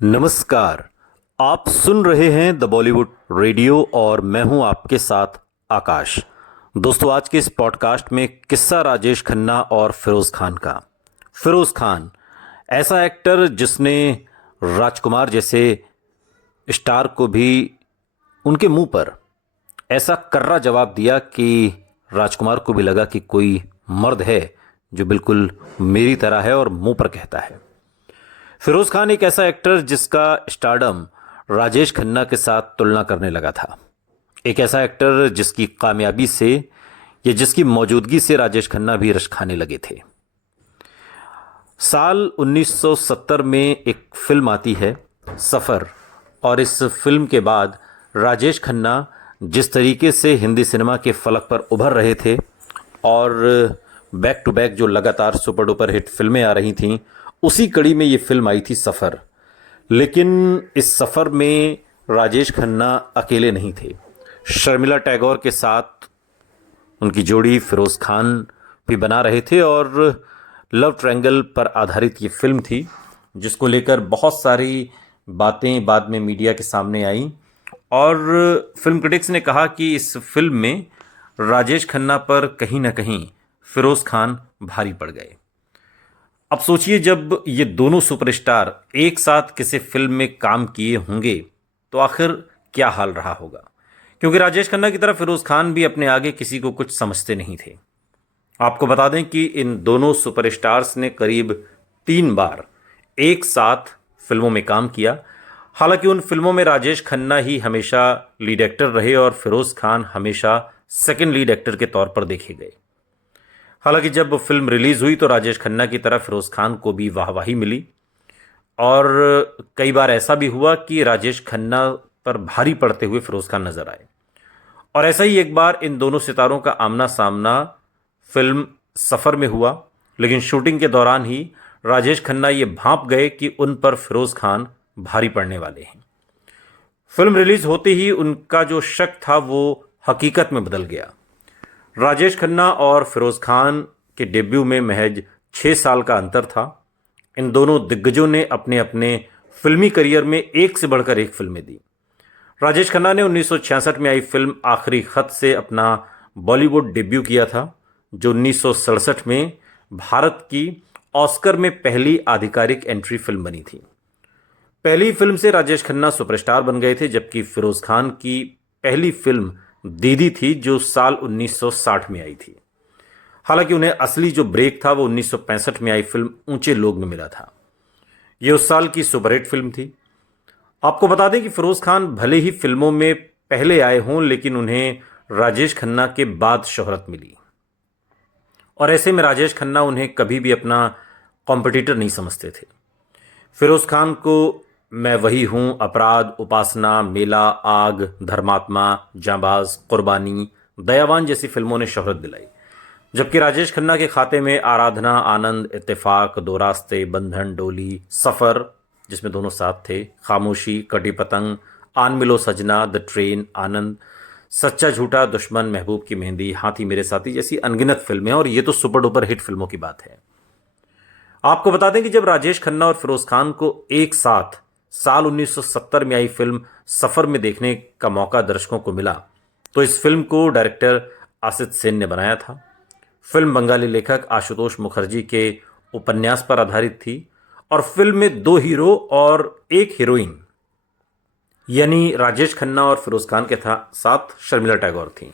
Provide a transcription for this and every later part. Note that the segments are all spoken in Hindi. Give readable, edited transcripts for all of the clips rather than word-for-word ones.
नमस्कार। आप सुन रहे हैं द बॉलीवुड रेडियो और मैं हूं आपके साथ आकाश। दोस्तों, आज के इस पॉडकास्ट में किस्सा राजेश खन्ना और फिरोज खान का। फिरोज खान ऐसा एक्टर जिसने राजकुमार जैसे स्टार को भी उनके मुंह पर ऐसा कर्रा जवाब दिया कि राजकुमार को भी लगा कि कोई मर्द है जो बिल्कुल मेरी तरह है और मुंह पर कहता है। फिरोज खान एक ऐसा एक्टर जिसका स्टारडम राजेश खन्ना के साथ तुलना करने लगा था। एक ऐसा एक्टर जिसकी कामयाबी से या जिसकी मौजूदगी से राजेश खन्ना भी रश खाने लगे थे। साल 1970 में एक फिल्म आती है सफ़र, और इस फिल्म के बाद राजेश खन्ना जिस तरीके से हिंदी सिनेमा के फलक पर उभर रहे थे और बैक टू बैक जो लगातार सुपर डुपर हिट फिल्में आ रही थीं, उसी कड़ी में ये फिल्म आई थी सफ़र। लेकिन इस सफ़र में राजेश खन्ना अकेले नहीं थे। शर्मिला टैगोर के साथ उनकी जोड़ी फिरोज़ खान भी बना रहे थे और लव ट्रायंगल पर आधारित ये फिल्म थी, जिसको लेकर बहुत सारी बातें बाद में मीडिया के सामने आई और फिल्म क्रिटिक्स ने कहा कि इस फिल्म में राजेश खन्ना पर कहीं ना कहीं फिरोज़ खान भारी पड़ गए। अब सोचिए, जब ये दोनों सुपरस्टार एक साथ किसी फिल्म में काम किए होंगे तो आखिर क्या हाल रहा होगा, क्योंकि राजेश खन्ना की तरह फिरोज खान भी अपने आगे किसी को कुछ समझते नहीं थे। आपको बता दें कि इन दोनों सुपरस्टार्स ने करीब 3 बार एक साथ फिल्मों में काम किया। हालांकि उन फिल्मों में राजेश खन्ना ही हमेशा लीड एक्टर रहे और फिरोज खान हमेशा सेकंड लीड एक्टर के तौर पर देखे गए। हालांकि जब फिल्म रिलीज हुई तो राजेश खन्ना की तरह फिरोज खान को भी वाहवाही मिली और कई बार ऐसा भी हुआ कि राजेश खन्ना पर भारी पड़ते हुए फिरोज खान नजर आए। और ऐसा ही एक बार इन दोनों सितारों का आमना सामना फिल्म सफ़र में हुआ, लेकिन शूटिंग के दौरान ही राजेश खन्ना ये भांप गए कि उन पर फिरोज खान भारी पड़ने वाले हैं। फिल्म रिलीज होते ही उनका जो शक था वो हकीकत में बदल गया। राजेश खन्ना और फिरोज खान के डेब्यू में महज 6 साल का अंतर था। इन दोनों दिग्गजों ने अपने अपने फिल्मी करियर में एक से बढ़कर एक फिल्में दी। राजेश खन्ना ने 1966 में आई फिल्म आखिरी खत से अपना बॉलीवुड डेब्यू किया था, जो 1967 में भारत की ऑस्कर में पहली आधिकारिक एंट्री फिल्म बनी थी। पहली फिल्म से राजेश खन्ना सुपरस्टार बन गए थे, जबकि फिरोज खान की पहली फिल्म दीदी थी, जो साल 1960 में आई थी। हालांकि उन्हें असली जो ब्रेक था वो 1965 में आई फिल्म ऊंचे लोग में मिला था। यह उस साल की सुपरहिट फिल्म थी। आपको बता दें कि फिरोज खान भले ही फिल्मों में पहले आए हों, लेकिन उन्हें राजेश खन्ना के बाद शोहरत मिली और ऐसे में राजेश खन्ना उन्हें कभी भी अपना कॉम्पिटिटर नहीं समझते थे। फिरोज खान को मैं वही हूं, अपराध, उपासना, मेला, आग, धर्मात्मा, जांबाज, कुर्बानी, दयावान जैसी फिल्मों ने शोहरत दिलाई, जबकि राजेश खन्ना के खाते में आराधना, आनंद, इत्तेफाक, दो रास्ते, बंधन, डोली, सफ़र जिसमें दोनों साथ थे, खामोशी, कटी पतंग, आन मिलो सजना, द ट्रेन, आनंद, सच्चा झूठा, दुश्मन, महबूब की मेहंदी, हाथी मेरे साथी जैसी अनगिनत फिल्में, और ये तो सुपर डुपर हिट फिल्मों की बात है। आपको बता दें कि जब राजेश खन्ना और फिरोज खान को एक साथ साल 1970 में आई फिल्म सफ़र में देखने का मौका दर्शकों को मिला, तो इस फिल्म को डायरेक्टर आसित सेन ने बनाया था। फिल्म बंगाली लेखक आशुतोष मुखर्जी के उपन्यास पर आधारित थी और फिल्म में 2 हीरो और 1 हीरोइन यानी राजेश खन्ना और फिरोज खान के साथ शर्मिला टैगोर थी।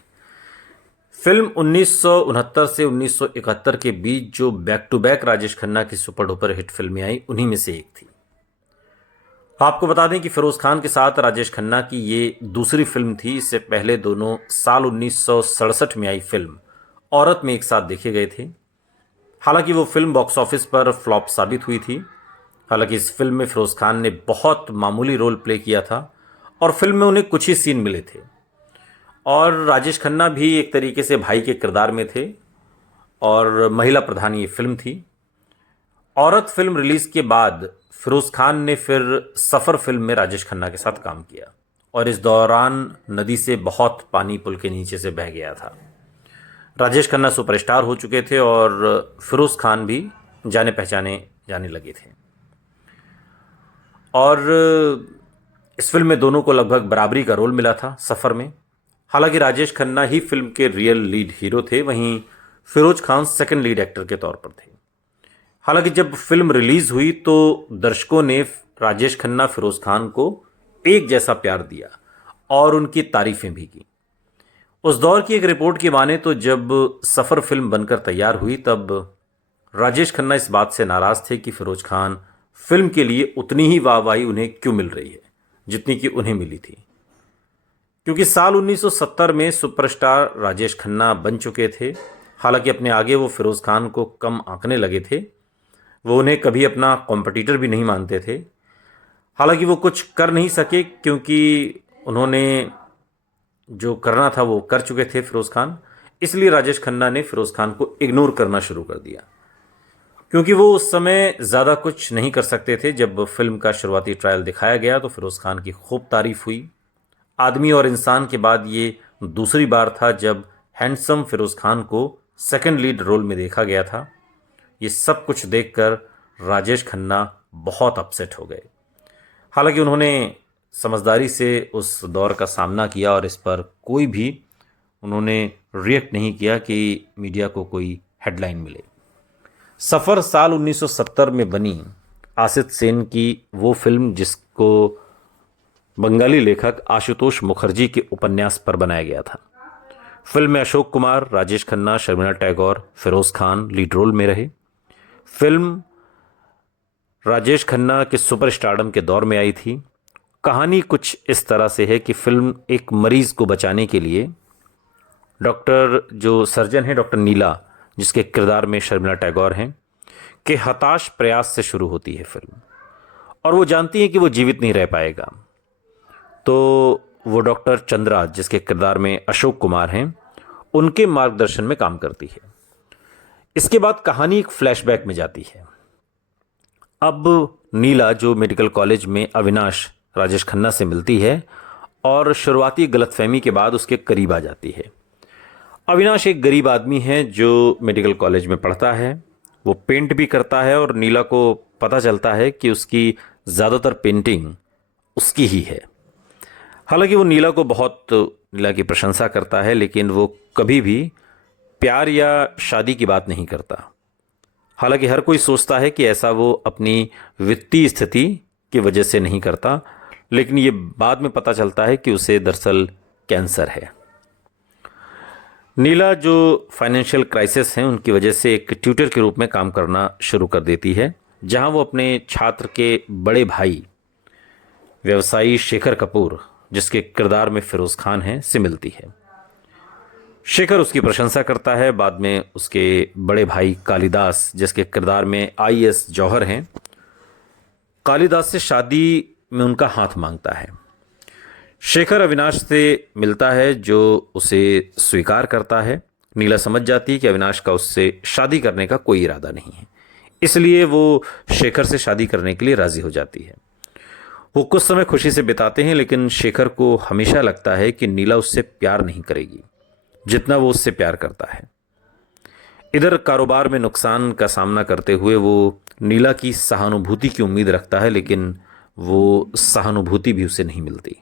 फिल्म 1969 से 1971 के बीच जो back to back Rajesh Khanna की सुपर डुपर हिट फिल्में आई, उन्हीं में से एक थी। आपको बता दें कि फिरोज खान के साथ राजेश खन्ना की ये दूसरी फिल्म थी। इससे पहले दोनों साल 1967 में आई फिल्म औरत में एक साथ देखे गए थे। हालांकि वो फिल्म बॉक्स ऑफिस पर फ्लॉप साबित हुई थी। हालांकि इस फिल्म में फिरोज खान ने बहुत मामूली रोल प्ले किया था और फिल्म में उन्हें कुछ ही सीन मिले थे, और राजेश खन्ना भी एक तरीके से भाई के किरदार में थे और महिला प्रधान ये फिल्म थी। औरत फिल्म रिलीज के बाद फिरोज खान ने फिर सफ़र फिल्म में राजेश खन्ना के साथ काम किया और इस दौरान नदी से बहुत पानी पुल के नीचे से बह गया था। राजेश खन्ना सुपरस्टार हो चुके थे और फिरोज खान भी जाने पहचाने जाने लगे थे। और इस फिल्म में दोनों को लगभग बराबरी का रोल मिला था सफ़र में। हालांकि राजेश खन्ना ही फिल्म के रियल लीड हीरो थे, वहीं Feroz Khan second lead actor के तौर पर थे। हालांकि जब फिल्म रिलीज हुई तो दर्शकों ने राजेश खन्ना फिरोज खान को एक जैसा प्यार दिया और उनकी तारीफें भी की। उस दौर की एक रिपोर्ट की माने तो जब सफ़र फिल्म बनकर तैयार हुई तब राजेश खन्ना इस बात से नाराज थे कि फिरोज खान फिल्म के लिए उतनी ही वाहवाही उन्हें क्यों मिल रही है जितनी कि उन्हें मिली थी, क्योंकि साल 1970 में सुपरस्टार राजेश खन्ना बन चुके थे। हालांकि अपने आगे वो फिरोज खान को कम आंकने लगे थे, वो उन्हें कभी अपना कॉम्पिटिटर भी नहीं मानते थे। हालांकि वो कुछ कर नहीं सके क्योंकि उन्होंने जो करना था वो कर चुके थे फिरोज खान। इसलिए राजेश खन्ना ने फिरोज खान को इग्नोर करना शुरू कर दिया, क्योंकि वो उस समय ज़्यादा कुछ नहीं कर सकते थे। जब फिल्म का शुरुआती ट्रायल दिखाया गया तो फिरोज खान की खूब तारीफ हुई। आदमी और इंसान के बाद ये दूसरी बार था जब हैंडसम फिरोज खान को सेकंड लीड रोल में देखा गया था। ये सब कुछ देखकर राजेश खन्ना बहुत अपसेट हो गए। हालांकि उन्होंने समझदारी से उस दौर का सामना किया और इस पर कोई भी उन्होंने रिएक्ट नहीं किया कि मीडिया को कोई हेडलाइन मिले। सफ़र साल 1970 में बनी आसित सेन की वो फिल्म जिसको बंगाली लेखक आशुतोष मुखर्जी के उपन्यास पर बनाया गया था। फिल्म में अशोक कुमार, राजेश खन्ना, शर्मिला टैगोर, फिरोज खान लीड रोल में रहे। फिल्म राजेश खन्ना के सुपरस्टारडम के दौर में आई थी। कहानी कुछ इस तरह से है कि फिल्म एक मरीज को बचाने के लिए डॉक्टर जो सर्जन है डॉक्टर नीला, जिसके किरदार में शर्मिला टैगोर हैं, के हताश प्रयास से शुरू होती है फिल्म। और वो जानती हैं कि वो जीवित नहीं रह पाएगा, तो वो डॉक्टर चंद्रा, जिसके किरदार में अशोक कुमार हैं, उनके मार्गदर्शन में काम करती है। इसके बाद कहानी एक फ्लैशबैक में जाती है। अब नीला जो मेडिकल कॉलेज में अविनाश राजेश खन्ना से मिलती है और शुरुआती गलतफहमी के बाद उसके करीब आ जाती है। अविनाश एक गरीब आदमी है जो मेडिकल कॉलेज में पढ़ता है, वो पेंट भी करता है और नीला को पता चलता है कि उसकी ज़्यादातर पेंटिंग उसकी ही है। हालांकि वो नीला की प्रशंसा करता है, लेकिन वो कभी भी प्यार या शादी की बात नहीं करता। हालांकि हर कोई सोचता है कि ऐसा वो अपनी वित्तीय स्थिति की वजह से नहीं करता, लेकिन ये बाद में पता चलता है कि उसे दरअसल कैंसर है। नीला जो फाइनेंशियल क्राइसिस हैं उनकी वजह से एक ट्यूटर के रूप में काम करना शुरू कर देती है, जहां वो अपने छात्र के बड़े भाई व्यवसायी शेखर कपूर, जिसके किरदार में फिरोज खान हैं, से मिलती है। शेखर उसकी प्रशंसा करता है। बाद में उसके बड़े भाई कालिदास, जिसके किरदार में आईएएस जौहर हैं, कालिदास से शादी में उनका हाथ मांगता है। शेखर अविनाश से मिलता है जो उसे स्वीकार करता है। नीला समझ जाती है कि अविनाश का उससे शादी करने का कोई इरादा नहीं है, इसलिए वो शेखर से शादी करने के लिए राजी हो जाती है। वो कुछ समय खुशी से बिताते हैं, लेकिन शेखर को हमेशा लगता है कि नीला उससे प्यार नहीं करेगी जितना वो उससे प्यार करता है। इधर कारोबार में नुकसान का सामना करते हुए वो नीला की सहानुभूति की उम्मीद रखता है, लेकिन वो सहानुभूति भी उसे नहीं मिलती।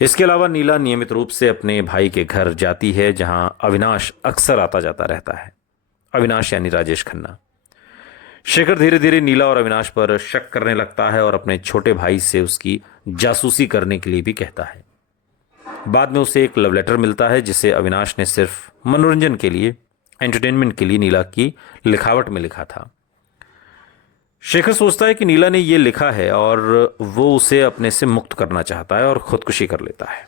इसके अलावा नीला नियमित रूप से अपने भाई के घर जाती है, जहां अविनाश अक्सर आता जाता रहता है। अविनाश यानी राजेश खन्ना। शेखर धीरे धीरे नीला और अविनाश पर शक करने लगता है और अपने छोटे भाई से उसकी जासूसी करने के लिए भी कहता है। बाद में उसे एक लव लेटर मिलता है जिसे अविनाश ने सिर्फ मनोरंजन के लिए, एंटरटेनमेंट के लिए नीला की लिखावट में लिखा था। शेखर सोचता है कि नीला ने यह लिखा है और वो उसे अपने से मुक्त करना चाहता है और खुदकुशी कर लेता है।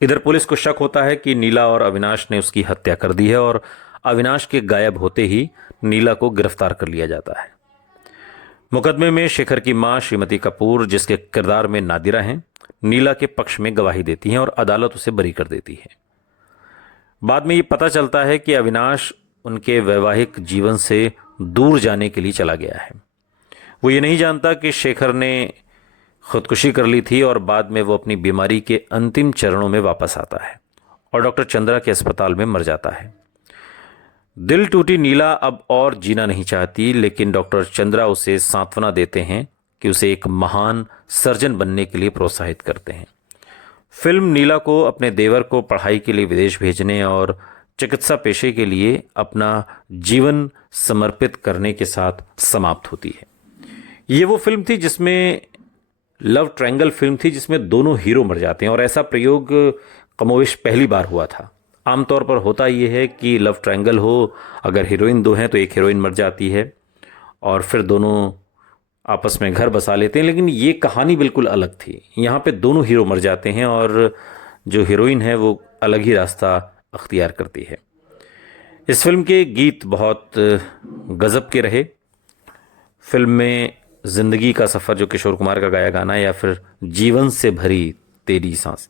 इधर पुलिस को शक होता है कि नीला और अविनाश ने उसकी हत्या कर दी है और अविनाश के गायब होते ही नीला को गिरफ्तार कर लिया जाता है। मुकदमे में शेखर की मां श्रीमती कपूर, जिसके किरदार में नादिरा हैं, नीला के पक्ष में गवाही देती हैं और अदालत उसे बरी कर देती है। बाद में ये पता चलता है कि अविनाश उनके वैवाहिक जीवन से दूर जाने के लिए चला गया है। वो ये नहीं जानता कि शेखर ने खुदकुशी कर ली थी और बाद में वो अपनी बीमारी के अंतिम चरणों में वापस आता है और डॉक्टर चंद्रा के अस्पताल में मर जाता है। दिल टूटी नीला अब और जीना नहीं चाहती, लेकिन डॉक्टर चंद्रा उसे सांत्वना देते हैं कि उसे एक महान सर्जन बनने के लिए प्रोत्साहित करते हैं। फिल्म नीला को अपने देवर को पढ़ाई के लिए विदेश भेजने और चिकित्सा पेशे के लिए अपना जीवन समर्पित करने के साथ समाप्त होती है। ये वो फिल्म थी जिसमें लव ट्रायंगल फिल्म थी जिसमें दोनों हीरो मर जाते हैं, और ऐसा प्रयोग कमोवेश पहली बार हुआ था। आमतौर पर होता ये है कि लव ट्रायंगल हो, अगर हीरोइन दो हैं तो एक हीरोइन मर जाती है और फिर दोनों आपस में घर बसा लेते हैं, लेकिन ये कहानी बिल्कुल अलग थी। यहाँ पे दोनों हीरो मर जाते हैं और जो हीरोइन है वो अलग ही रास्ता अख्तियार करती है। इस फिल्म के गीत बहुत गजब के रहे। फिल्म में जिंदगी का सफ़र जो किशोर कुमार का गाया गाना, या फिर जीवन से भरी तेरी सांस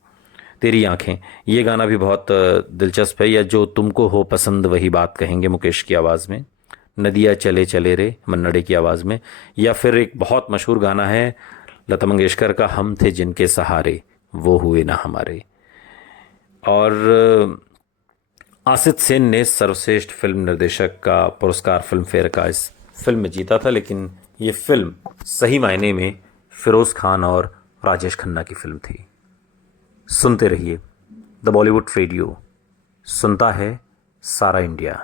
तेरी आंखें, ये गाना भी बहुत दिलचस्प है। या जो तुमको हो पसंद वही बात कहेंगे, मुकेश की आवाज़ में, नदिया चले चले रे मन्नड़े की आवाज़ में। या फिर एक बहुत मशहूर गाना है लता मंगेशकर का, हम थे जिनके सहारे वो हुए ना हमारे। और आसित सेन ने सर्वश्रेष्ठ फिल्म निर्देशक का पुरस्कार फिल्म फेयर का इस फिल्म में जीता था। लेकिन ये फिल्म सही मायने में फिरोज़ खान और राजेश खन्ना की फिल्म थी। सुनते रहिए द बॉलीवुड रेडियो, सुनता है सारा इंडिया।